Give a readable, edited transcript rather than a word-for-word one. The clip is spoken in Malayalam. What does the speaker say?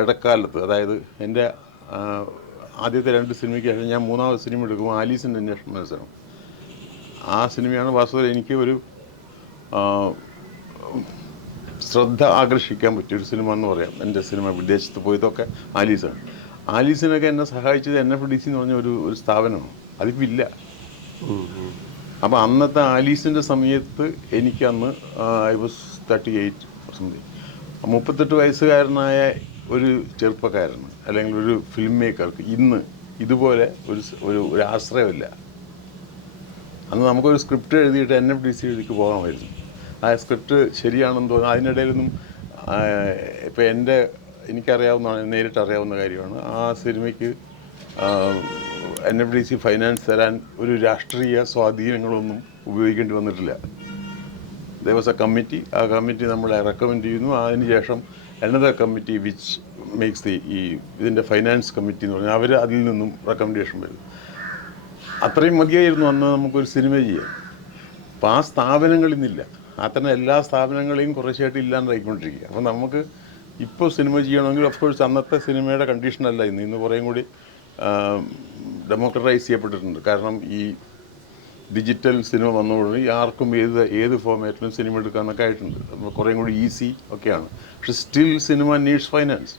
ഇടക്കാലത്ത്, അതായത് എൻ്റെ ആദ്യത്തെ 2 സിനിമയ്ക്ക് ശേഷം ഞാൻ 3ാമത് സിനിമ എടുക്കുമ്പോൾ ആലീസിൻ്റെ അന്വേഷണ മത്സരം. ആ സിനിമയാണ് വാസ്തവത്തിൽ എനിക്ക് ഒരു ശ്രദ്ധ ആകർഷിക്കാൻ പറ്റിയൊരു സിനിമ എന്ന് പറയാം. എൻ്റെ സിനിമ വിദേശത്ത് പോയതൊക്കെ ആലീസാണ്. ആലീസിനൊക്കെ എന്നെ സഹായിച്ചത് NFDC എന്ന് പറഞ്ഞ ഒരു സ്ഥാപനമാണ്. അതിപ്പോൾ ഇല്ല. അപ്പോൾ അന്നത്തെ ആലീസിൻ്റെ സമയത്ത് എനിക്കന്ന് ഐ വാസ് 38 സംതിങ്. 38 വയസ്സുകാരനായ ഒരു ചെറുപ്പക്കാരന് അല്ലെങ്കിൽ ഒരു ഫിലിം മേക്കർക്ക് ഇന്ന് ഇതുപോലെ ഒരു ആശ്രയമില്ല. അന്ന് നമുക്കൊരു സ്ക്രിപ്റ്റ് എഴുതിയിട്ട് NFDCയിലേക്ക് പോകാമായിരുന്നു. ആ സ്ക്രിപ്റ്റ് ശരിയാണെന്ന് തോന്നുന്നു. അതിനിടയിലൊന്നും ഇപ്പോൾ എനിക്കറിയാവുന്ന, നേരിട്ട് അറിയാവുന്ന കാര്യമാണ്, ആ സിനിമയ്ക്ക് NFDC ഫൈനാൻസ് തരാൻ ഒരു രാഷ്ട്രീയ സ്വാധീനങ്ങളൊന്നും ഉപയോഗിക്കേണ്ടി വന്നിട്ടില്ല. There was A committee. ആ കമ്മിറ്റി നമ്മളെ റെക്കമെൻഡ് ചെയ്യുന്നു. അതിനുശേഷം അനദർ കമ്മിറ്റി വിച്ച് മേക്സ് ഇതിൻ്റെ ഫൈനാൻസ് കമ്മിറ്റി എന്ന് പറഞ്ഞാൽ അവർ അതിൽ നിന്നും റെക്കമെൻഡേഷൻ വരും. അത്രയും മതിയായിരുന്നു അന്ന് നമുക്കൊരു സിനിമ ചെയ്യാൻ. അപ്പോൾ ആ സ്ഥാപനങ്ങളിന്നില്ല. അത്തരം എല്ലാ സ്ഥാപനങ്ങളെയും കുറച്ചായിട്ട് ഇല്ലാണ്ടായിക്കൊണ്ടിരിക്കുക. അപ്പോൾ നമുക്ക് ഇപ്പോൾ സിനിമ ചെയ്യണമെങ്കിൽ ഓഫ് കോഴ്സ് അന്നത്തെ സിനിമയുടെ കണ്ടീഷനല്ല ഇന്ന് കുറേയും കൂടി ഡെമോക്രറ്റൈസ് ചെയ്യപ്പെട്ടിട്ടുണ്ട്. കാരണം ഈ ഡിജിറ്റൽ സിനിമ വന്നതോടുകൂടി ആർക്കും ഏത് ഫോർമാറ്റിലും സിനിമ എടുക്കാമെന്നൊക്കെ ആയിട്ടുണ്ട്. അപ്പോൾ കുറേയും കൂടി ഈസി ഒക്കെയാണ്. പക്ഷെ സ്റ്റിൽ സിനിമ നീഡ്സ് ഫൈനാൻസ്.